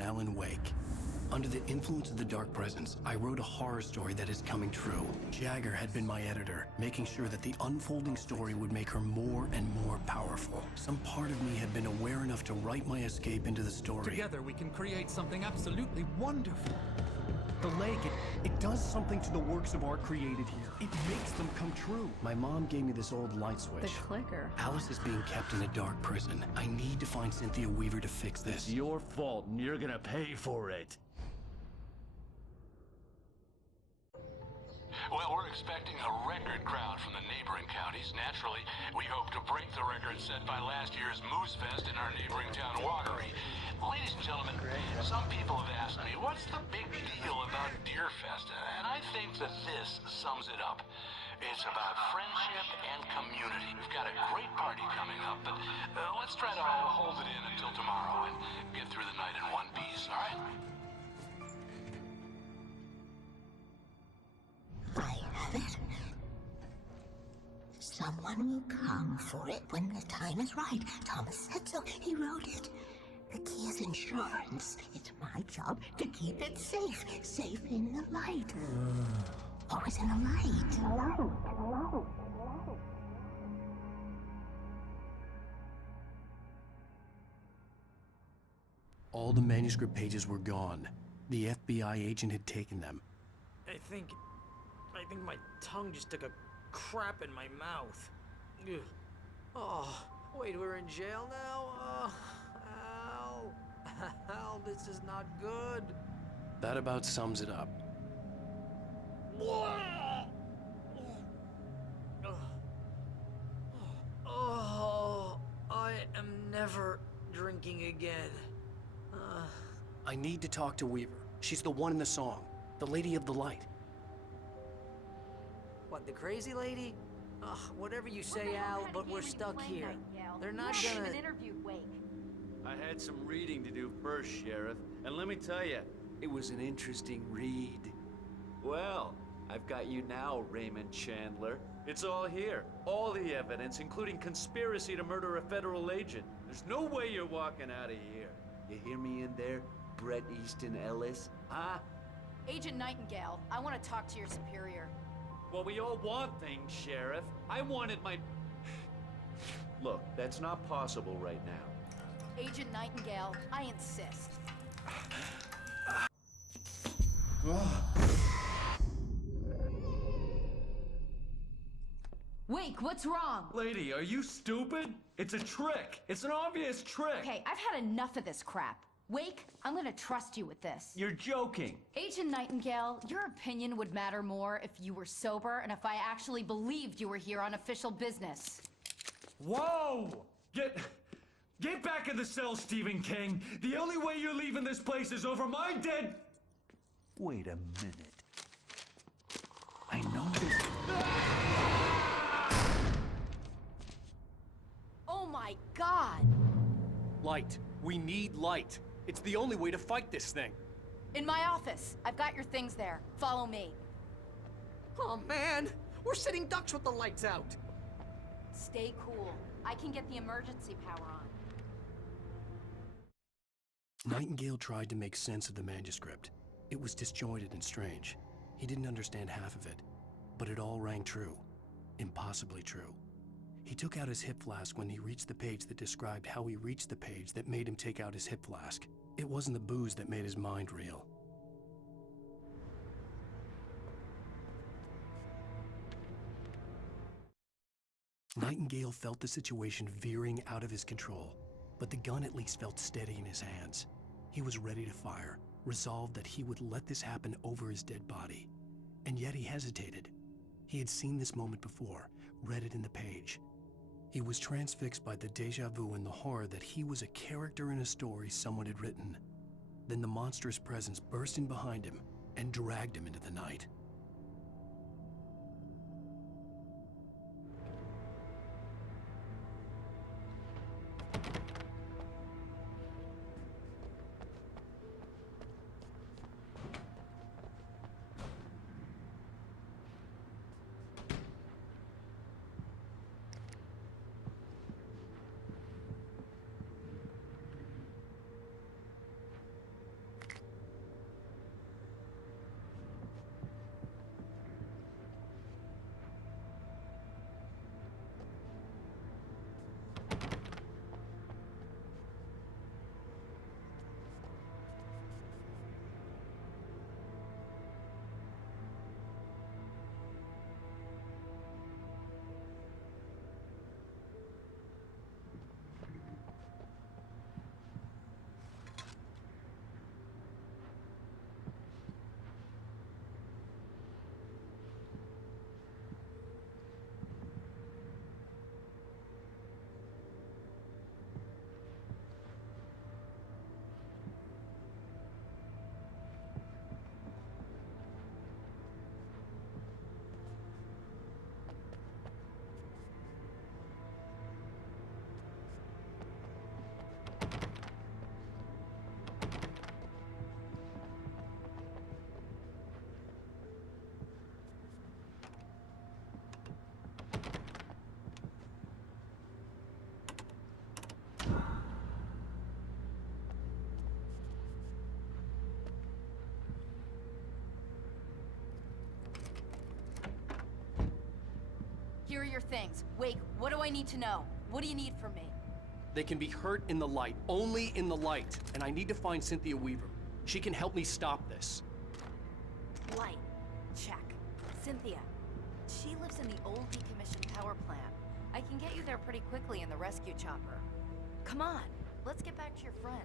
Alan Wake. Under the influence of the Dark Presence, I wrote a horror story that is coming true. Jagger had been my editor, making sure that the unfolding story would make her more and more powerful. Some part of me had been aware enough to write my escape into the story. Together we can create something absolutely wonderful. The lake, it does something to the works of art created here. It makes them come true. My mom gave me this old light switch. The clicker. Alice is being kept in a dark prison. I need to find Cynthia Weaver to fix this. It's your fault, and you're gonna pay for it. Well, we're expecting a record crowd from the neighboring counties. Naturally, we hope to break the record set by last year's Moose Fest in our neighboring town, Watery. Ladies and gentlemen, some people have asked me, what's the big deal about Deer Fest? And I think that this sums it up. It's about friendship and community. We've got a great party coming up, but let's try to hold it in until tomorrow and get through the night in one piece, all right? I have it. Someone will come for it when the time is right. Thomas said so. He wrote it. The key is insurance. It's my job to keep it safe. Safe in the light. Always in the light. All the manuscript pages were gone. The FBI agent had taken them. I think my tongue just took a crap in my mouth. Ugh. Oh, wait, we're in jail now? Al. Al, this is not good. That about sums it up. Oh, I am never drinking again. I need to talk to Weaver. She's the one in the song. The Lady of the Light. What, the crazy lady? Ugh, whatever you say, Al, but we're stuck here. They're not gonna... interviewed Wake. I had some reading to do first, Sheriff, and let me tell you, it was an interesting read. Well, I've got you now, Raymond Chandler. It's all here. All the evidence, including conspiracy to murder a federal agent. There's no way you're walking out of here. You hear me in there, Bret Easton Ellis? Huh? Agent Nightingale, I want to talk to your superior. Well, we all want things, Sheriff. I wanted my... Look, that's not possible right now. Agent Nightingale, I insist. Wake, what's wrong? Lady, are you stupid? It's a trick. It's an obvious trick. Okay, I've had enough of this crap. Wake, I'm gonna trust you with this. You're joking. Agent Nightingale, your opinion would matter more if you were sober and if I actually believed you were here on official business. Whoa! Get back in the cell, Stephen King. The only way you're leaving this place is over my dead... Wait a minute. I know this... Oh my God! Light. We need light. It's the only way to fight this thing. In my office. I've got your things there. Follow me. Oh, man! We're sitting ducks with the lights out! Stay cool. I can get the emergency power on. Nightingale tried to make sense of the manuscript. It was disjointed and strange. He didn't understand half of it, but it all rang true. Impossibly true. He took out his hip flask when he reached the page that described how he reached the page that made him take out his hip flask. It wasn't the booze that made his mind reel. Nightingale felt the situation veering out of his control, but the gun at least felt steady in his hands. He was ready to fire, resolved that he would let this happen over his dead body. And yet he hesitated. He had seen this moment before, read it in the page. He was transfixed by the déjà vu and the horror that he was a character in a story someone had written. Then the monstrous presence burst in behind him and dragged him into the night. here are your things. Wake, what do I need to know? What do you need from me? They can be hurt in the light, only in the light. And I need to find Cynthia Weaver. She can help me stop this. Light. Check. Cynthia. She lives in the old decommissioned power plant. I can get you there pretty quickly in the rescue chopper. Come on, let's get back to your friend.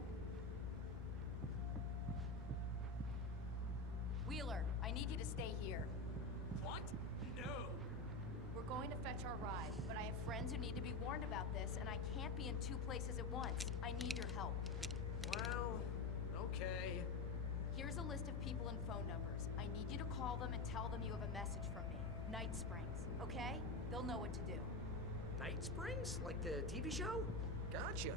Wheeler, I need you to stay here. What? No. We're going to fetch our ride, but I have friends who need to be warned about this, and I can't be in two places at once. I need your help. Well, okay. Here's a list of people and phone numbers. I need you to call them and tell them you have a message from me. Night Springs, okay? They'll know what to do. Night Springs? Like the TV show? Gotcha.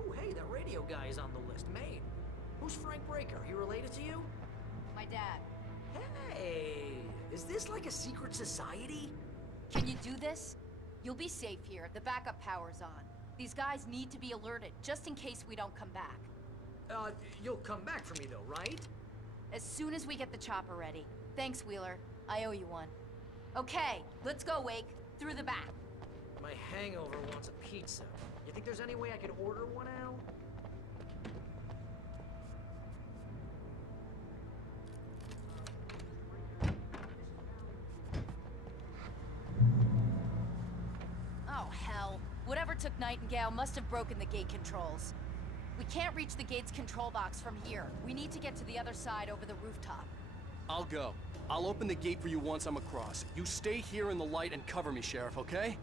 Oh, hey, that radio guy is on the list. Maine. Who's Frank Breaker? He related to you? My dad. Hey, is this like a secret society? Can you do this? You'll be safe here. The backup power's on. These guys need to be alerted, just in case we don't come back. You'll come back for me though, right? As soon as we get the chopper ready. Thanks, Wheeler. I owe you one. Okay, let's go, Wake. Through the back. My hangover wants a pizza. You think there's any way I could order one, Al? Oh, hell. Whatever took Nightingale must have broken the gate controls. We can't reach the gate's control box from here. We need to get to the other side over the rooftop. I'll go. I'll open the gate for you once I'm across. You stay here in the light and cover me, Sheriff, okay?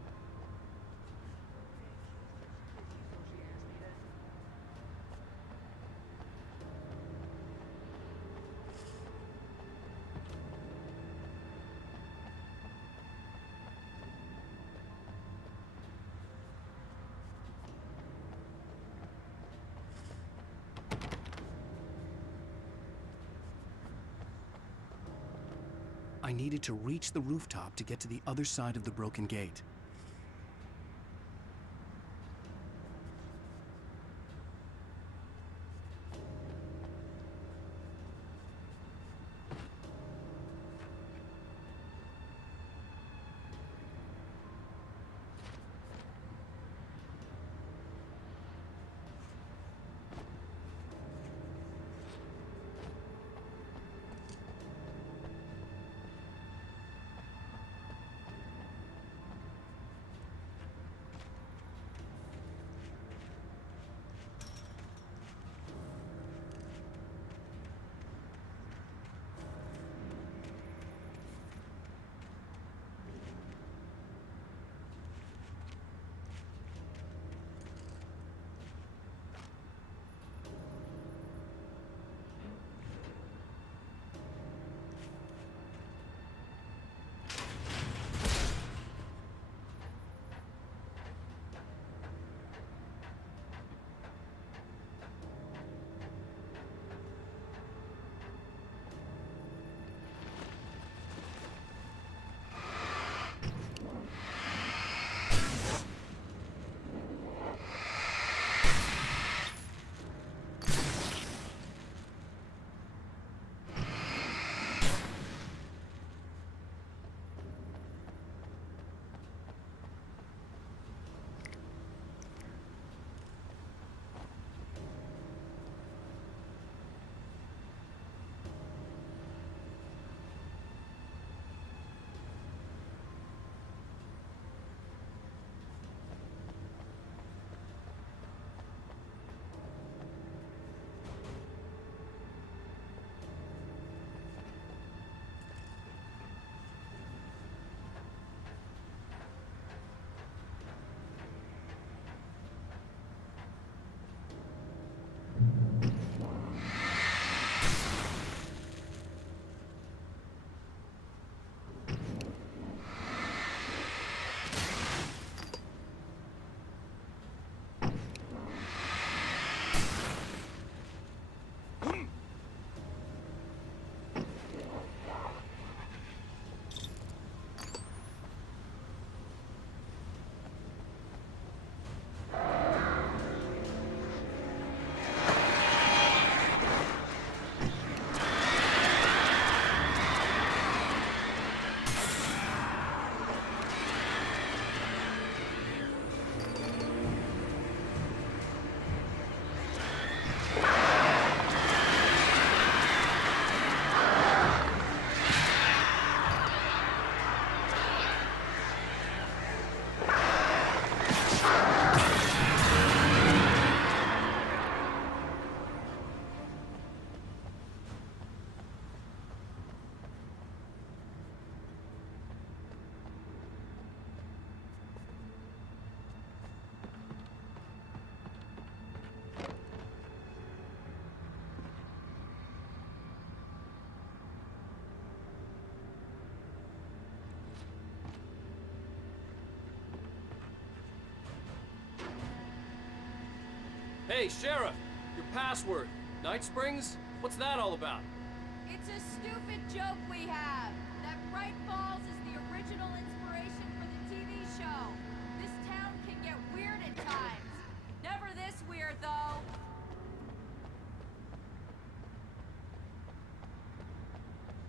I needed to reach the rooftop to get to the other side of the broken gate. Hey, Sheriff! Your password. Night Springs? What's that all about? It's a stupid joke we have. That Bright Falls is the original inspiration for the TV show. This town can get weird at times. Never this weird, though.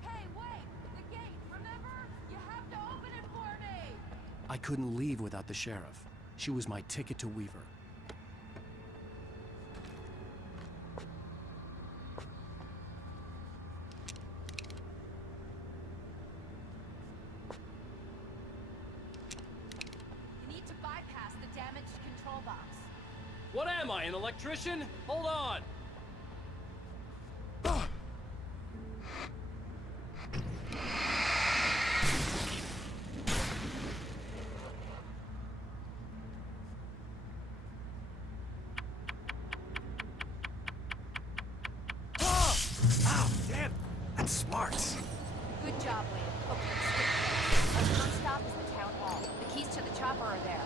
Hey, wait! The gate, remember? You have to open it for me! I couldn't leave without the sheriff. She was my ticket to Weaver. You need to bypass the damaged control box. What am I, an electrician? Hold on! Ow, damn! That's smart. Good job, Wade. Okay, skip. Our first stop is the town hall. The keys to the chopper are there.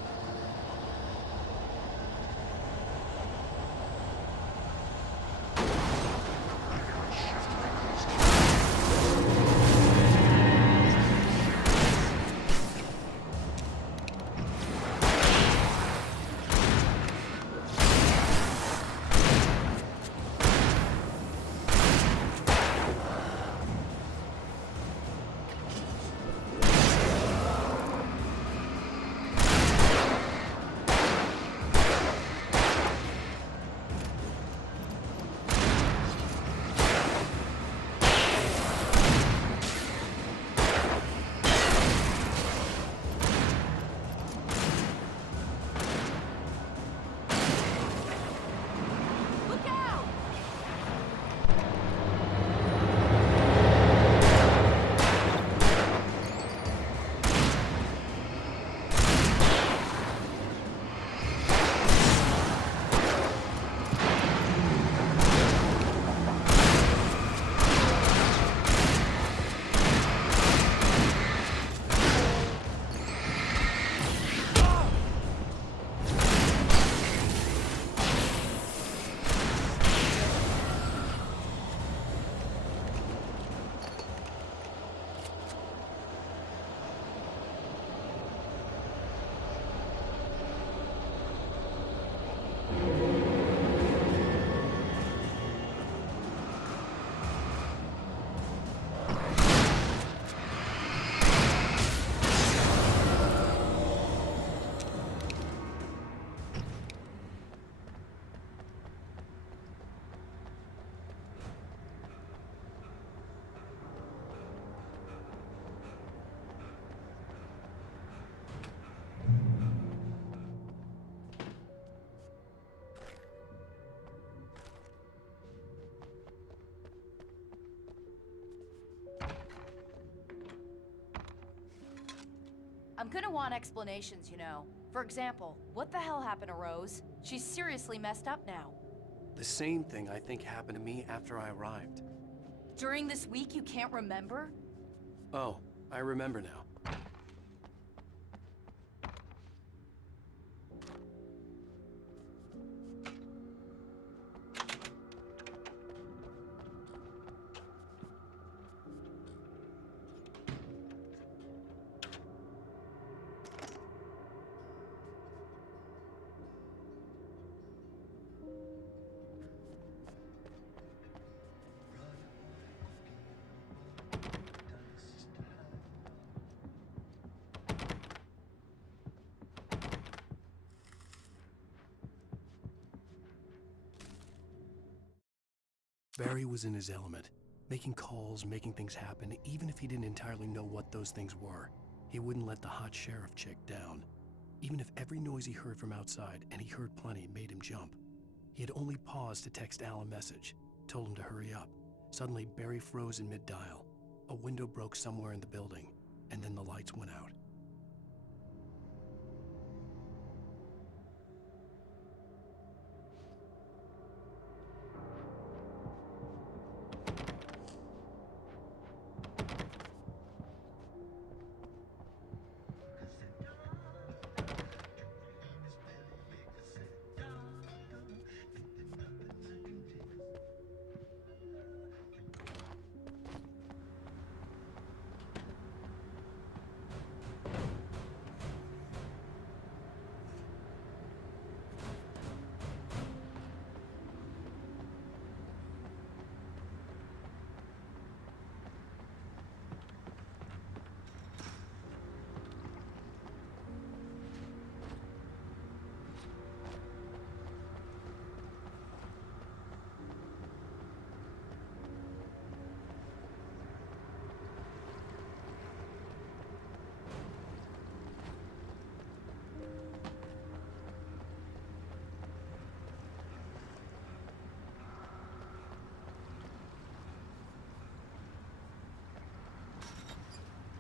Look out! I'm gonna want explanations, you know. For example, what the hell happened to Rose? She's seriously messed up now. The same thing I think happened to me after I arrived. During this week, you can't remember? Oh, I remember now. Barry was in his element, making calls, making things happen, even if he didn't entirely know what those things were. He wouldn't let the hot sheriff chick down. Even if every noise he heard from outside, and he heard plenty, made him jump. He had only paused to text Al a message, told him to hurry up. Suddenly, Barry froze in mid-dial. A window broke somewhere in the building, and then the lights went out.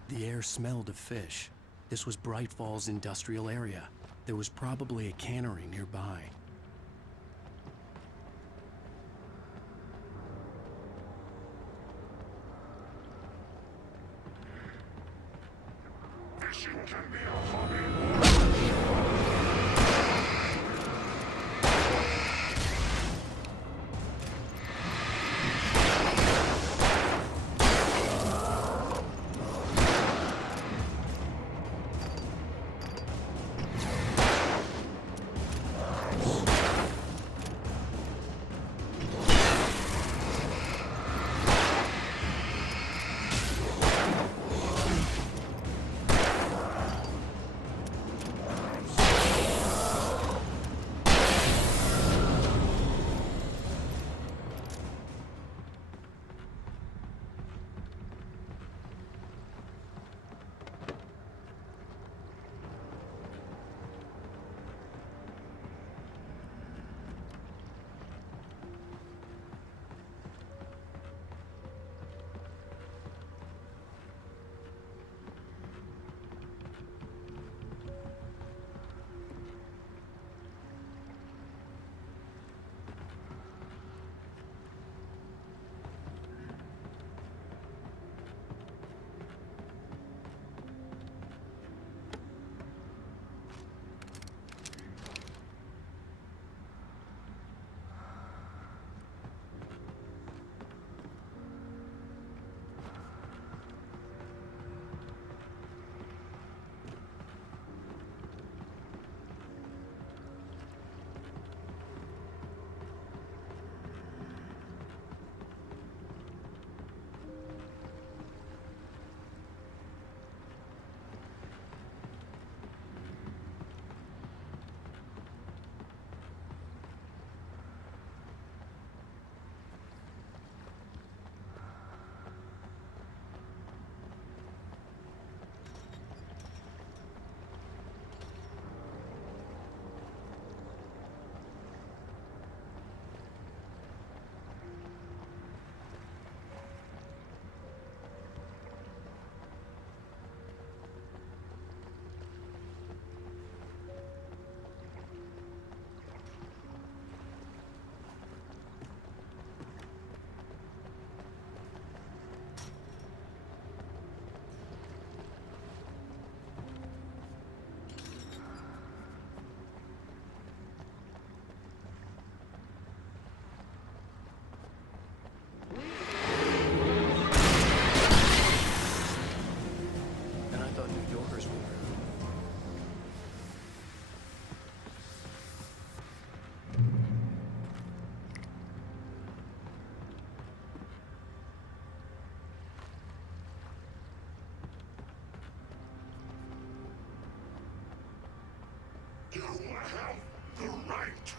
The air smelled of fish. This was Bright Falls industrial area. There was probably a cannery nearby. And I thought New Yorkers were. You have the right to.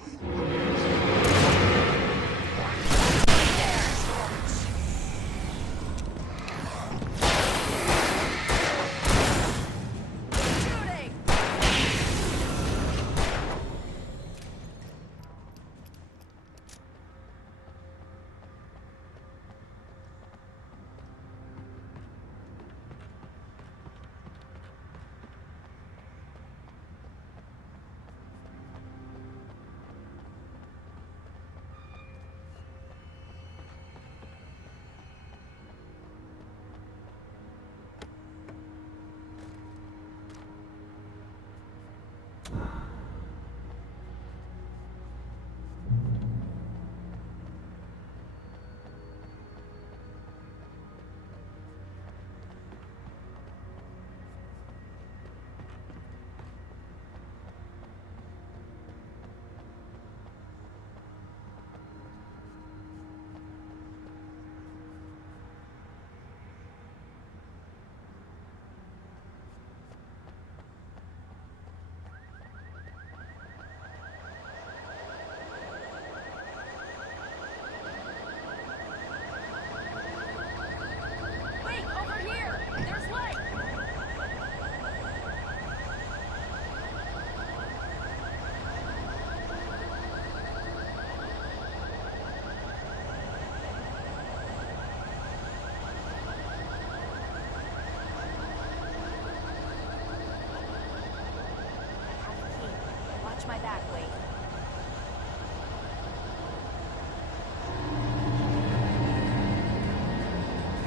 my back, Wade.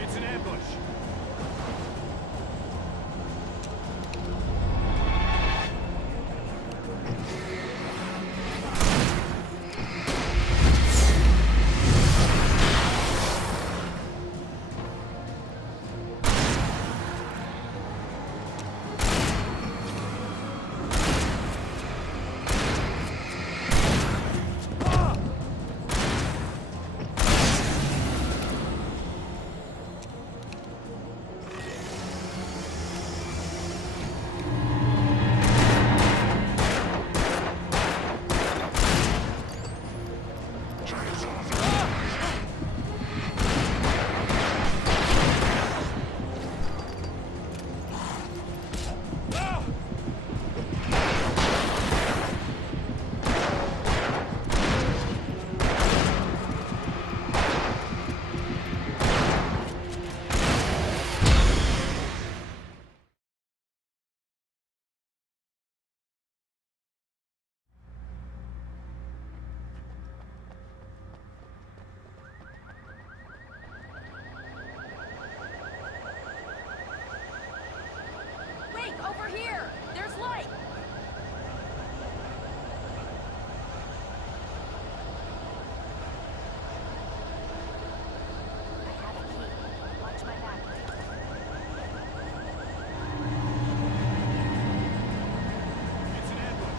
It's an ambush. Wait, over here! There's light! I have a key. Watch my back, Wade. It's an ambush.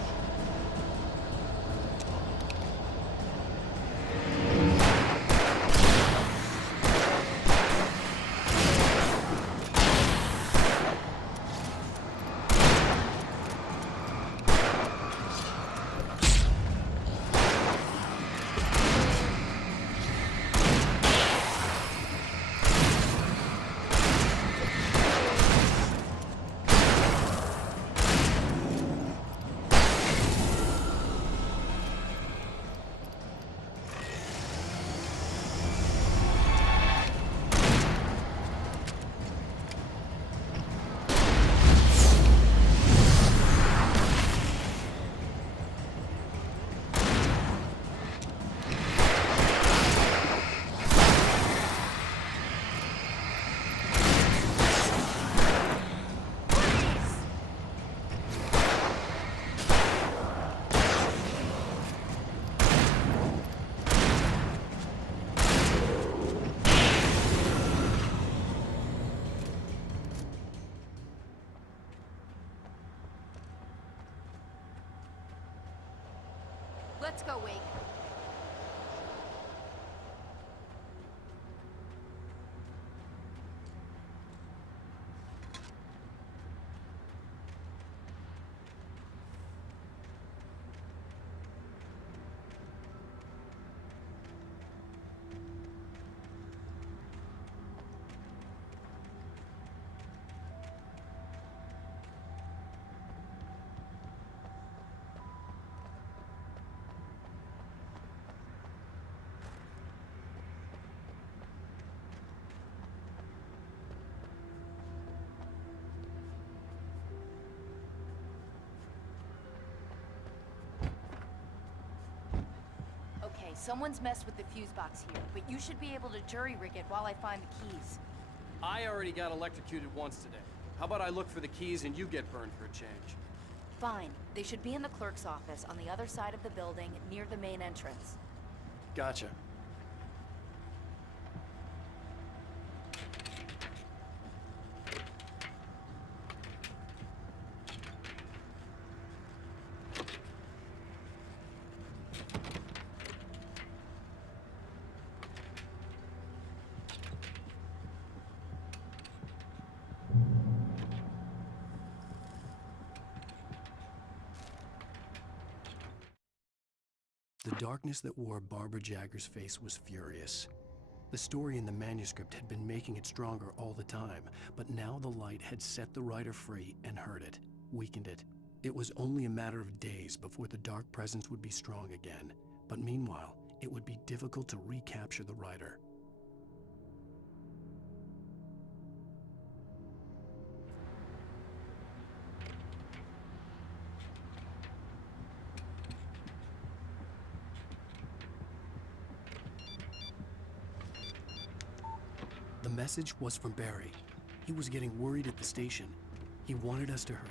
Let's go, Wade. Okay, someone's messed with the fuse box here, but you should be able to jury-rig it while I find the keys. I already got electrocuted once today. How about I look for the keys and you get burned for a change? Fine. They should be in the clerk's office on the other side of the building, near the main entrance. Gotcha. The darkness that wore Barbara Jagger's face was furious. The story in the manuscript had been making it stronger all the time, but now the light had set the writer free and hurt it, weakened it. It was only a matter of days before the dark presence would be strong again, but meanwhile, it would be difficult to recapture the writer. message was from Barry. He was getting worried at the station. He wanted us to hurry.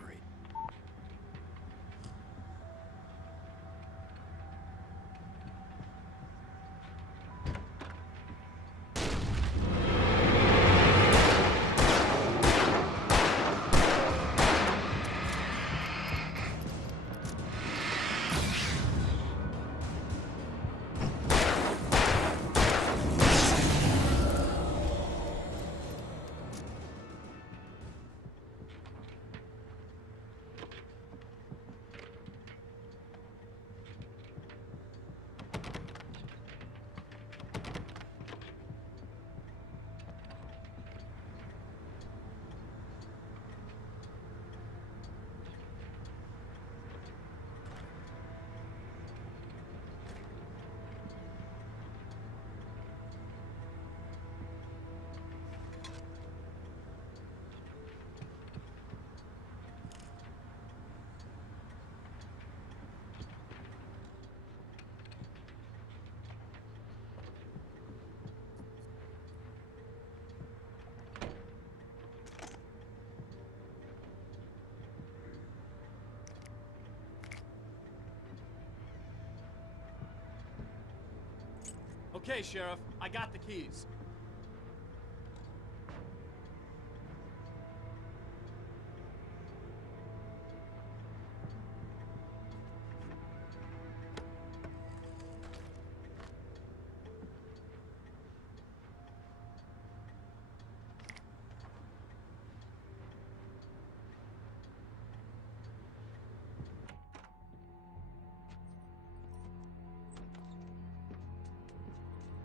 Okay, Sheriff, I got the keys.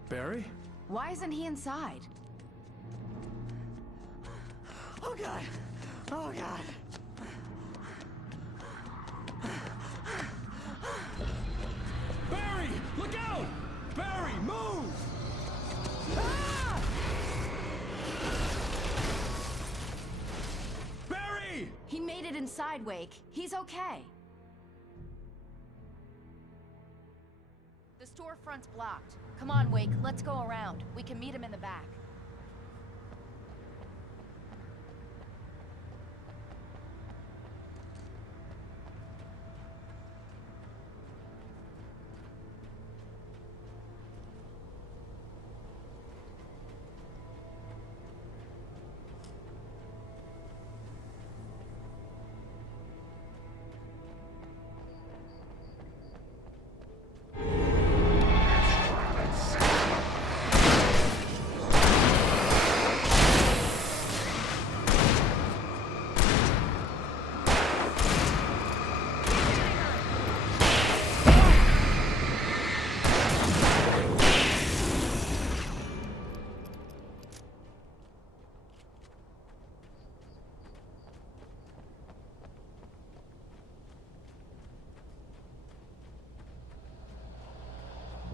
Barry? Why isn't he inside? Oh god! Oh god! Barry! Look out! Barry, move! Barry! He made it inside, Wake. He's okay. The storefront's blocked. Come on, Wake. Let's go around. We can meet him in the back.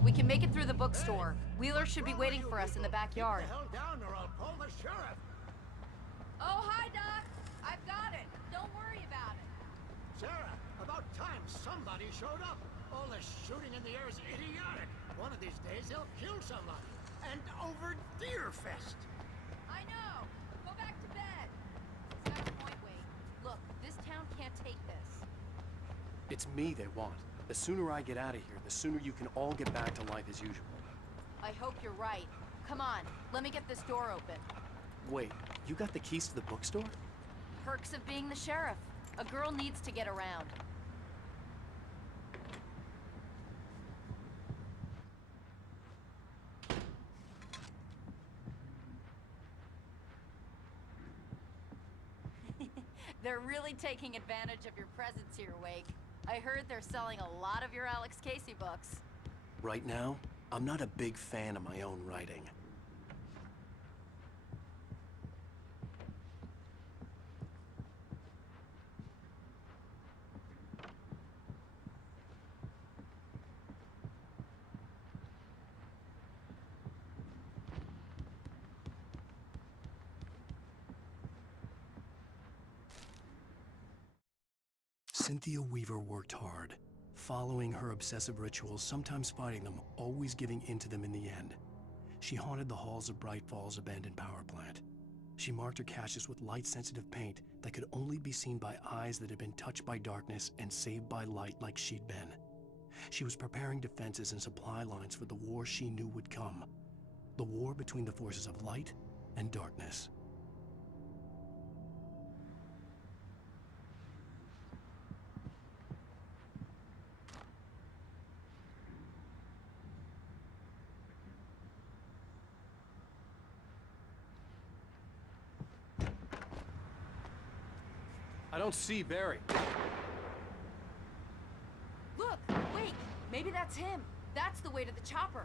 We can make it through the bookstore. Wheeler should be waiting for us in the backyard. Keep the hell down or I'll call the sheriff. Oh, hi, Doc. I've got it. Don't worry about it. Sarah, about time somebody showed up. All this shooting in the air is idiotic. One of these days they'll kill somebody. And over Deerfest. I know. Go back to bed. He's got a point, Wade. Look, this town can't take this. It's me they want. The sooner I get out of here, the sooner you can all get back to life as usual. I hope you're right. Come on, let me get this door open. Wait, you got the keys to the bookstore? Perks of being the sheriff. A girl needs to get around. They're really taking advantage of your presence here, Wake. I heard they're selling a lot of your Alex Casey books. Right now, I'm not a big fan of my own writing. Cynthia Weaver worked hard, following her obsessive rituals, sometimes fighting them, always giving in to them in the end. She haunted the halls of Bright Falls' abandoned power plant. She marked her caches with light-sensitive paint that could only be seen by eyes that had been touched by darkness and saved by light like she'd been. She was preparing defenses and supply lines for the war she knew would come. The war between the forces of light and darkness. I don't see Barry. Look! Wait! Maybe that's him! That's the way to the chopper!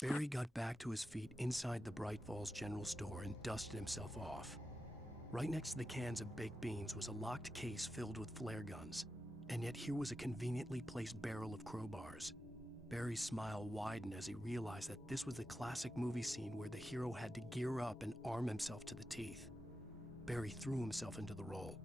Barry got back to his feet inside the Bright Falls General Store and dusted himself off. Right next to the cans of baked beans was a locked case filled with flare guns, and yet here was a conveniently placed barrel of crowbars. Barry's smile widened as he realized that this was the classic movie scene where the hero had to gear up and arm himself to the teeth. Barry threw himself into the role.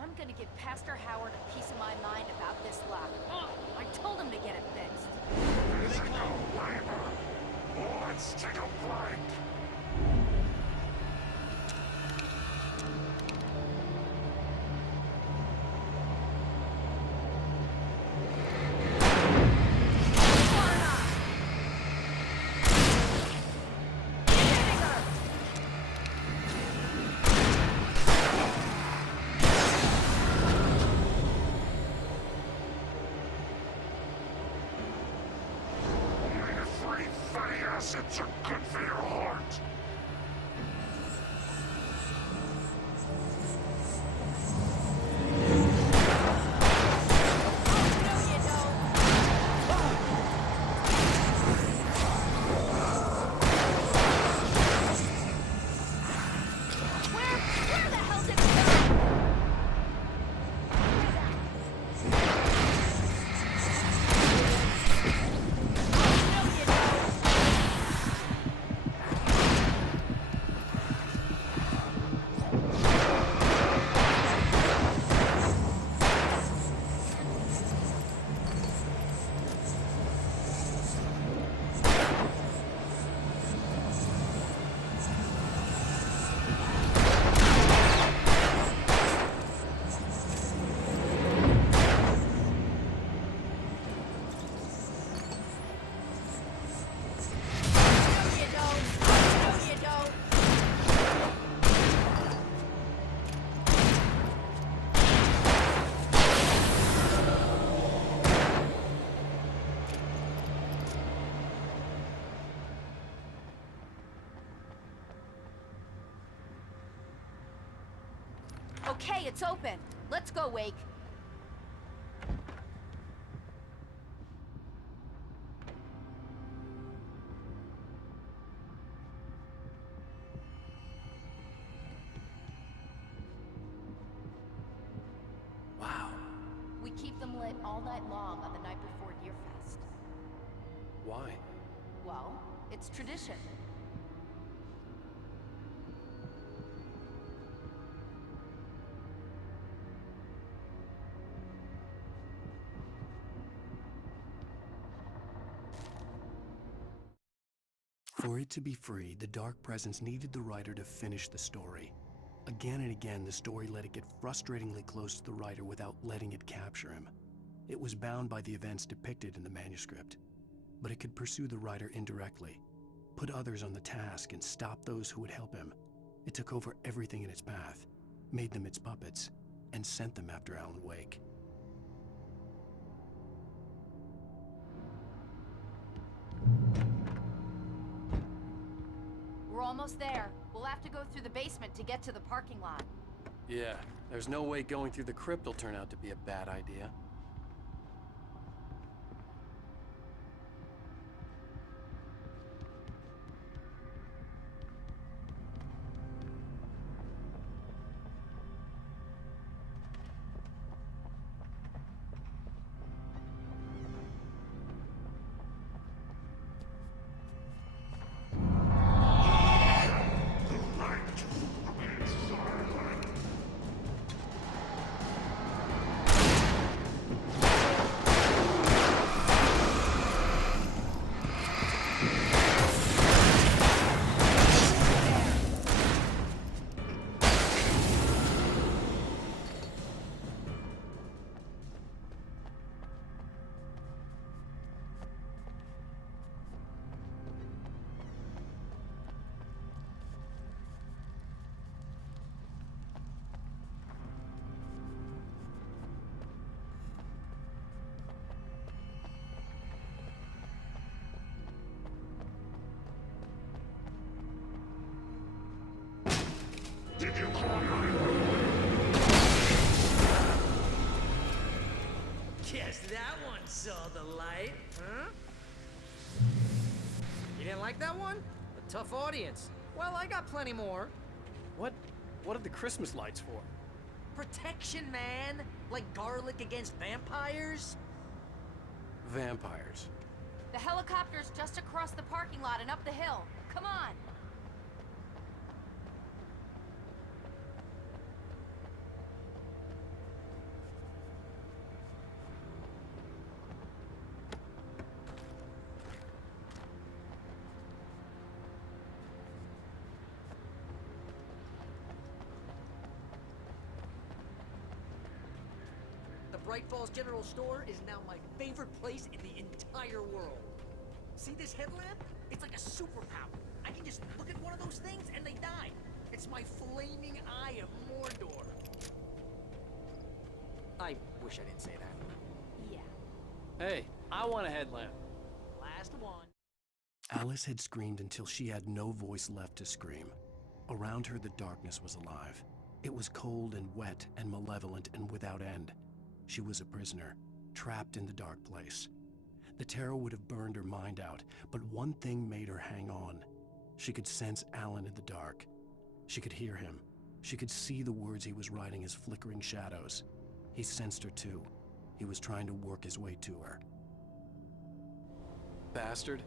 I'm gonna give Pastor Howard a piece of my mind about this lock. Ugh, I told him to get it fixed. Let's go, Weimer. Let's take a flight. Acids are good for your heart. Okay, it's open. Let's go, Wake. Wow. We keep them lit all night long on the night before Deerfest. Why? Well, it's tradition. For it to be free, the Dark Presence needed the writer to finish the story. Again and again, the story let it get frustratingly close to the writer without letting it capture him. It was bound by the events depicted in the manuscript, but it could pursue the writer indirectly, put others on the task, and stop those who would help him. It took over everything in its path, made them its puppets, and sent them after Alan Wake. We're almost there. We'll have to go through the basement to get to the parking lot. Yeah, there's no way going through the crypt will turn out to be a bad idea. Did you call 911? Guess that one saw the light, huh? You didn't like that one? A tough audience. Well, I got plenty more. What are the Christmas lights for? Protection, man! Like garlic against vampires? Vampires. The helicopter's just across the parking lot and up the hill. Come on! Bright Falls General Store is now my favorite place in the entire world. See this headlamp? It's like a superpower. I can just look at one of those things and they die. It's my flaming eye of Mordor. I wish I didn't say that. Yeah. Hey, I want a headlamp. Last one. Alice had screamed until she had no voice left to scream. Around her, the darkness was alive. It was cold and wet and malevolent and without end. She was a prisoner, trapped in the dark place. The terror would have burned her mind out, but one thing made her hang on. She could sense Alan in the dark. She could hear him. She could see the words he was writing as flickering shadows. He sensed her too. He was trying to work his way to her. Bastard.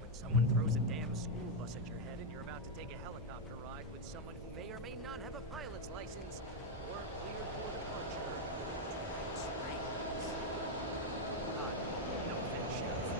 When someone throws a damn school bus at your head and you're about to take a helicopter ride with someone who may or may not have a pilot's license or cleared for departure, that's right. No offense, Sheriff.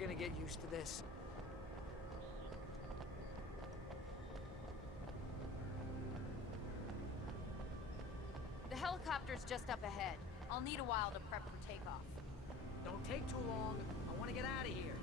Gonna get used to this. The helicopter's just up ahead. I'll need a while to prep for takeoff. Don't take too long. I want to get out of here.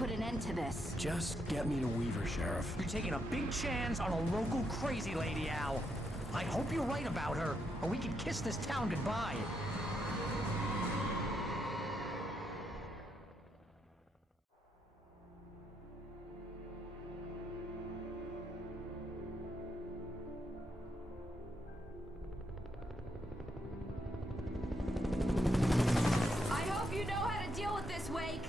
put an end to this. Just get me to Weaver, Sheriff. You're taking a big chance on a local crazy lady, Al. I hope you're right about her, or we can kiss this town goodbye. I hope you know how to deal with this, Wake.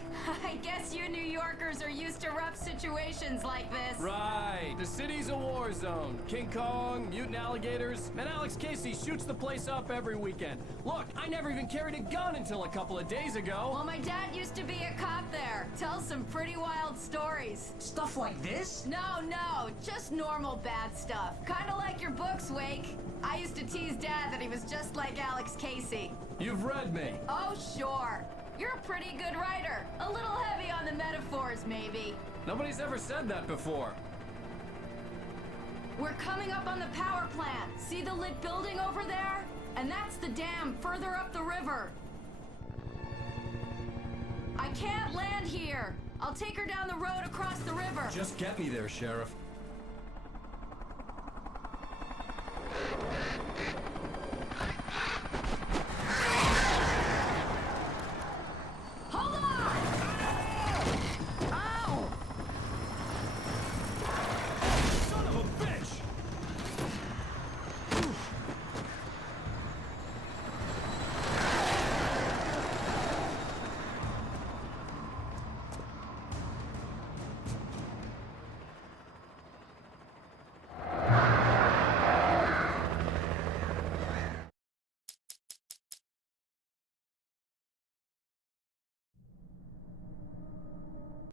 I guess you New Yorkers are used to rough situations like this. Right. The city's a war zone. King Kong, mutant alligators, and Alex Casey shoots the place up every weekend. Look, I never even carried a gun until a couple of days ago. Well, my dad used to be a cop there. Tells some pretty wild stories. Stuff like this? No, just normal bad stuff. Kinda like your books, Wake. I used to tease Dad that he was just like Alex Casey. You've read me. Oh, sure. You're a pretty good writer. A little heavy on the metaphors, maybe. Nobody's ever said that before. We're coming up on the power plant. See the lit building over there? And that's the dam further up the river. I can't land here. I'll take her down the road across the river. Just get me there, Sheriff.